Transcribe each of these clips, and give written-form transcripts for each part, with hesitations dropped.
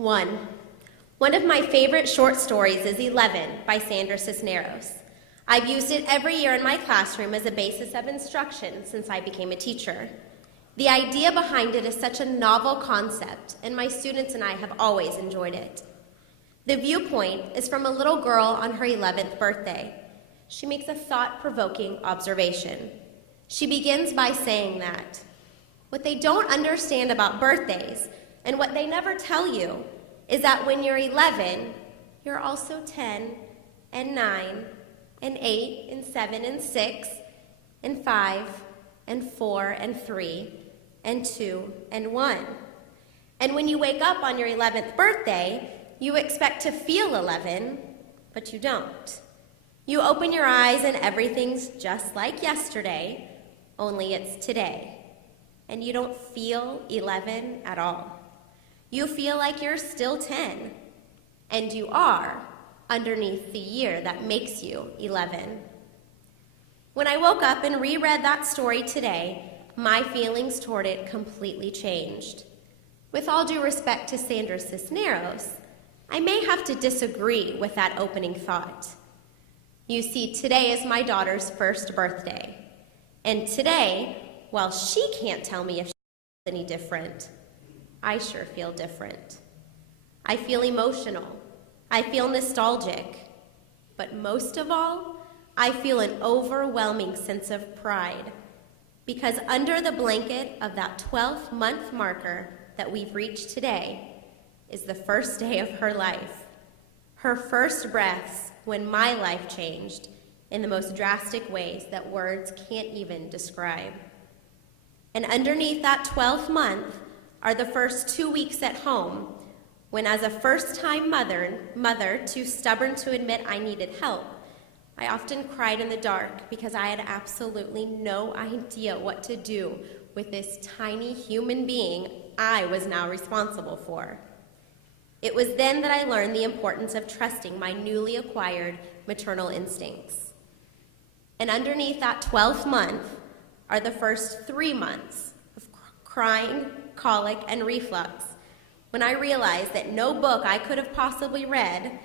1. One of my favorite short stories is 11 by Sandra Cisneros. I've used it every year in my classroom as a basis of instruction since I became a teacher. The idea behind it is such a novel concept, and my students and I have always enjoyed it. The viewpoint is from a little girl on her 11th birthday. She makes a thought-provoking observation. She begins by saying that what they don't understand about birthdays and what they never tell you is that when you're 11, you're also 10 and 9 and 8 and 7 and 6 and 5 and 4 and 3 and 2 and 1. And when you wake up on your 11th birthday, you expect to feel 11, but you don't. You open your eyes and everything's just like yesterday, only it's today. And you don't feel 11 at all. You feel like you're still 10, and you are underneath the year that makes you 11. When I woke up and reread that story today, my feelings toward it completely changed. With all due respect to Sandra Cisneros, I may have to disagree with that opening thought. You see, today is my daughter's first birthday, and today, while she can't tell me if she's any different, I sure feel different. I feel emotional. I feel nostalgic. But most of all, I feel an overwhelming sense of pride, because under the blanket of that 12-month marker that we've reached today is the first day of her life. Her first breaths when my life changed in the most drastic ways that words can't even describe. And underneath that 12th month are the first 2 weeks at home when, as a first-time mother too stubborn to admit I needed help, I often cried in the dark because I had absolutely no idea what to do with this tiny human being I was now responsible for. It was then that I learned the importance of trusting my newly acquired maternal instincts. And underneath that 12th month are the first 3 months of crying, colic, and reflux, when I realized that no book I could have possibly read,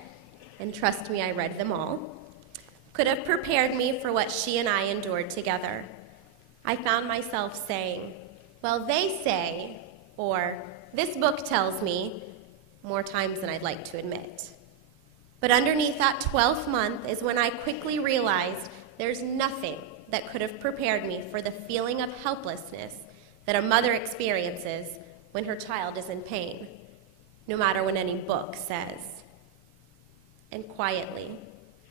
and trust me, I read them all, could have prepared me for what she and I endured together. I found myself saying, "Well, they say," or "this book tells me," more times than I'd like to admit. But underneath that 12th month is when I quickly realized there's nothing that could have prepared me for the feeling of helplessness that a mother experiences when her child is in pain, no matter what any book says. And quietly,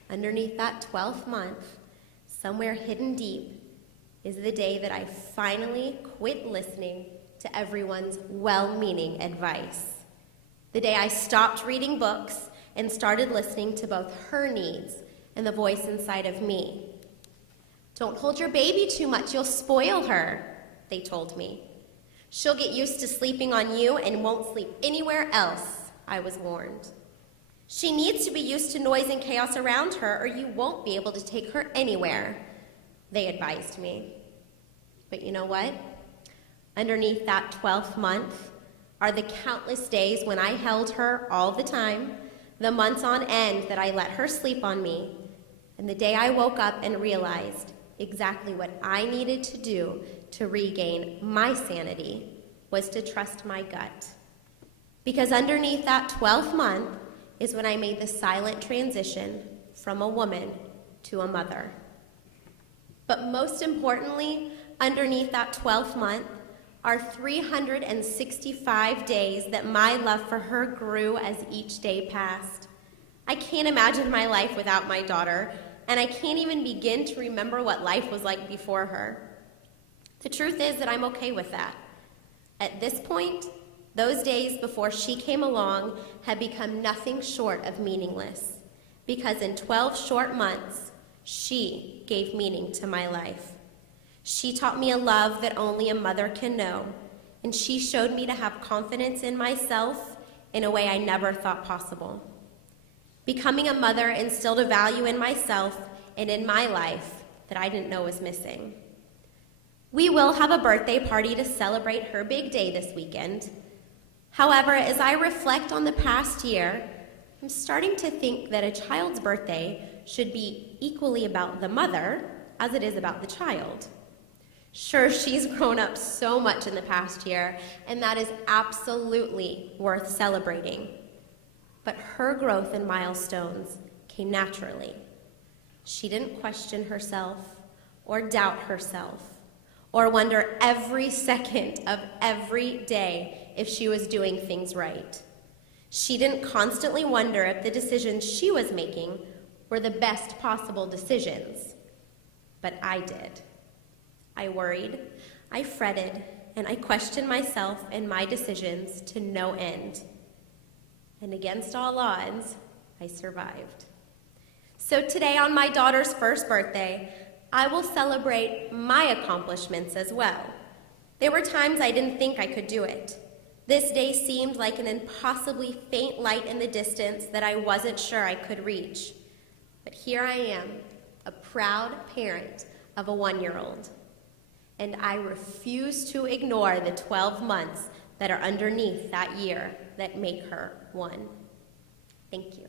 underneath that 12th month, somewhere hidden deep, is the day that I finally quit listening to everyone's well-meaning advice. The day I stopped reading books and started listening to both her needs and the voice inside of me. "Don't hold your baby too much, you'll spoil her," they told me. "She'll get used to sleeping on you and won't sleep anywhere else," I was warned. "She needs to be used to noise and chaos around her, or you won't be able to take her anywhere," they advised me. But you know what? Underneath that 12th month are the countless days when I held her all the time, the months on end that I let her sleep on me, and the day I woke up and realized exactly what I needed to do to regain my sanity was to trust my gut. Because underneath that 12th month is when I made the silent transition from a woman to a mother. But most importantly, underneath that 12th month are 365 days that my love for her grew as each day passed. I can't imagine my life without my daughter, and I can't even begin to remember what life was like before her. The truth is that I'm okay with that. At this point, those days before she came along had become nothing short of meaningless, because in 12 short months, she gave meaning to my life. She taught me a love that only a mother can know, and she showed me to have confidence in myself in a way I never thought possible. Becoming a mother instilled a value in myself and in my life that I didn't know was missing. We will have a birthday party to celebrate her big day this weekend. However, as I reflect on the past year, I'm starting to think that a child's birthday should be equally about the mother as it is about the child. Sure, she's grown up so much in the past year, and that is absolutely worth celebrating. But her growth and milestones came naturally. She didn't question herself or doubt herself or wonder every second of every day if she was doing things right. She didn't constantly wonder if the decisions she was making were the best possible decisions. But I did. I worried, I fretted, and I questioned myself and my decisions to no end. And against all odds, I survived. So today, on my daughter's first birthday, I will celebrate my accomplishments as well. There were times I didn't think I could do it. This day seemed like an impossibly faint light in the distance that I wasn't sure I could reach. But here I am, a proud parent of a 1-year-old. And I refuse to ignore the 12 months that are underneath that year that make her 1. Thank you.